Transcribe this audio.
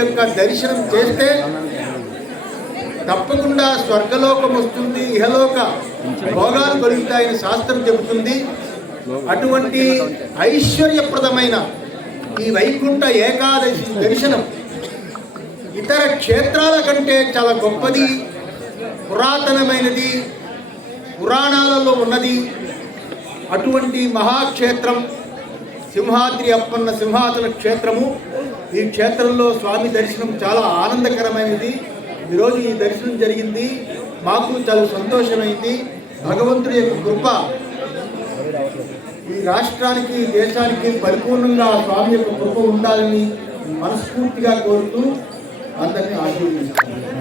యొక్క దర్శనం చేస్తే తప్పకుండా స్వర్గలోకం వస్తుంది, ఇహలోక భోగాలు కలుగుతాయని శాస్త్రం చెబుతుంది. అటువంటి ఐశ్వర్యప్రదమైన ఈ వైకుంఠ ఏకాదశి దర్శనం ఇతర క్షేత్రాల కంటే చాలా గొప్పది, పురాతనమైనది, పురాణాలలో ఉన్నది. అటువంటి మహాక్షేత్రం సింహాద్రి అప్పన్న సింహాచల క్షేత్రము. ఈ క్షేత్రంలో స్వామి దర్శనం చాలా ఆనందకరమైనది. ఈరోజు ఈ దర్శనం జరిగింది, మాకు చాలా సంతోషమైంది. భగవంతుడి యొక్క కృప ఈ రాష్ట్రానికి, దేశానికి పరిపూర్ణంగా స్వామి యొక్క కృప ఉండాలని మనస్ఫూర్తిగా కోరుతూ అందరినీ ఆశీర్వదిస్తున్నాను.